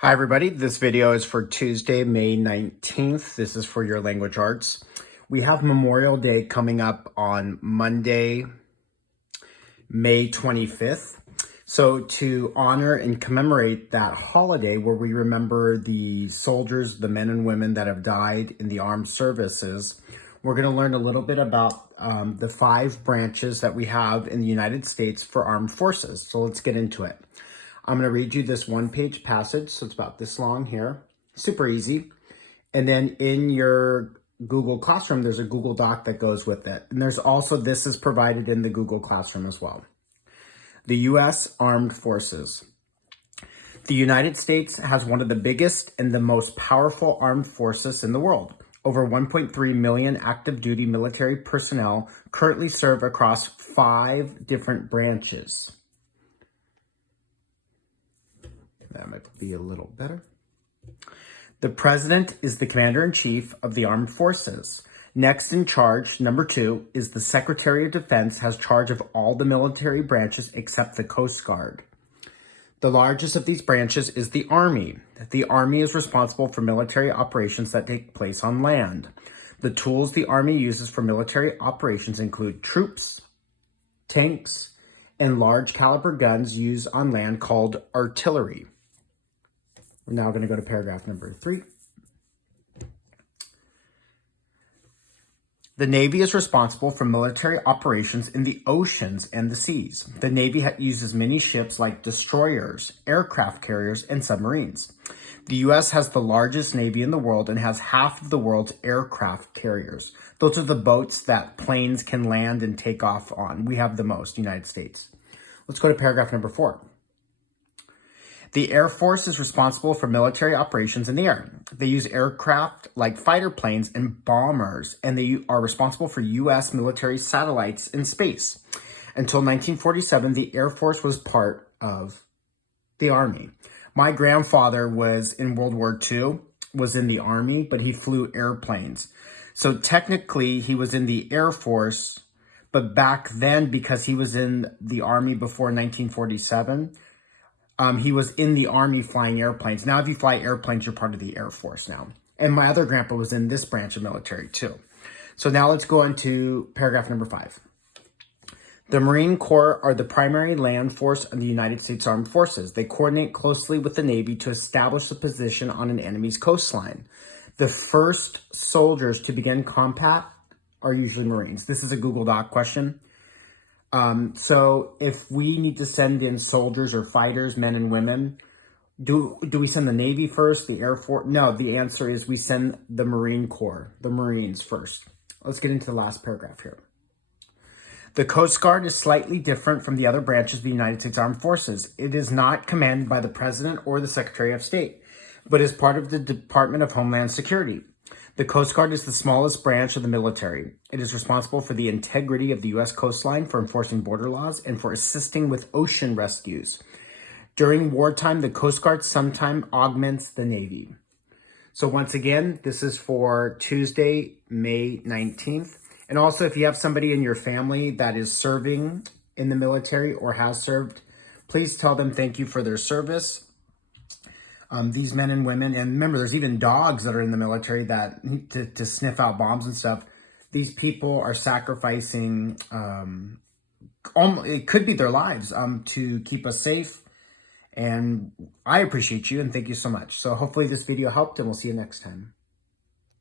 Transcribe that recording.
Hi everybody, this video is for Tuesday, May 19th. This is for your language arts. We have Memorial Day coming up on Monday, May 25th. So to honor and commemorate that holiday where we remember the soldiers, the men and women that have died in the armed services, we're going to learn a little bit about the 5 branches that we have in the United States for armed forces. So let's get into it. I'm going to read you this one-page passage, so it's about this long here. Super easy. And then in your Google Classroom, there's a Google Doc that goes with it. And there's also, this is provided in the Google Classroom as well. The U.S. Armed Forces. The United States has one of the biggest and the most powerful armed forces in the world. Over 1.3 million active duty military personnel currently serve across 5 different branches. That might be a little better. The President is the Commander-in-Chief of the Armed Forces. Next in charge, number 2, is the Secretary of Defense, has charge of all the military branches except the Coast Guard. The largest of these branches is the Army. The Army is responsible for military operations that take place on land. The tools the Army uses for military operations include troops, tanks, and large caliber guns used on land called artillery. We're now going to go to paragraph number 3. The Navy is responsible for military operations in the oceans and the seas. The Navy uses many ships like destroyers, aircraft carriers, and submarines. The U.S. has the largest Navy in the world and has half of the world's aircraft carriers. Those are the boats that planes can land and take off on. We have the most, United States. Let's go to paragraph number 4. The Air Force is responsible for military operations in the air. They use aircraft like fighter planes and bombers, and they are responsible for U.S. military satellites in space. Until 1947, the Air Force was part of the Army. My grandfather was in World War II, was in the Army, but he flew airplanes. So technically, he was in the Air Force, but back then, because he was in the Army before 1947, he was in the Army flying airplanes. Now, if you fly airplanes, you're part of the Air Force now. And my other grandpa was in this branch of military too. So now let's go on to paragraph number 5. The Marine Corps are the primary land force of the United States Armed Forces. They coordinate closely with the Navy to establish a position on an enemy's coastline. The first soldiers to begin combat are usually Marines. This is a Google Doc question. So if we need to send in soldiers or fighters, men and women, do we send the Navy first, the Air Force? No, the answer is we send the Marine Corps, the Marines first. Let's get into the last paragraph here. The Coast Guard is slightly different from the other branches of the United States Armed Forces. It is not commanded by the President or the Secretary of State, but is part of the Department of Homeland Security. The Coast Guard is the smallest branch of the military. It is responsible for the integrity of the U.S. coastline, for enforcing border laws, and for assisting with ocean rescues. During wartime, the Coast Guard sometimes augments the Navy. So once again, this is for Tuesday, May 19th. And also, if you have somebody in your family that is serving in the military or has served, please tell them thank you for their service. These men and women, and remember, there's even dogs that are in the military that to sniff out bombs and stuff. These people are sacrificing, it could be their lives, to keep us safe. And I appreciate you and thank you so much. So hopefully this video helped, and we'll see you next time.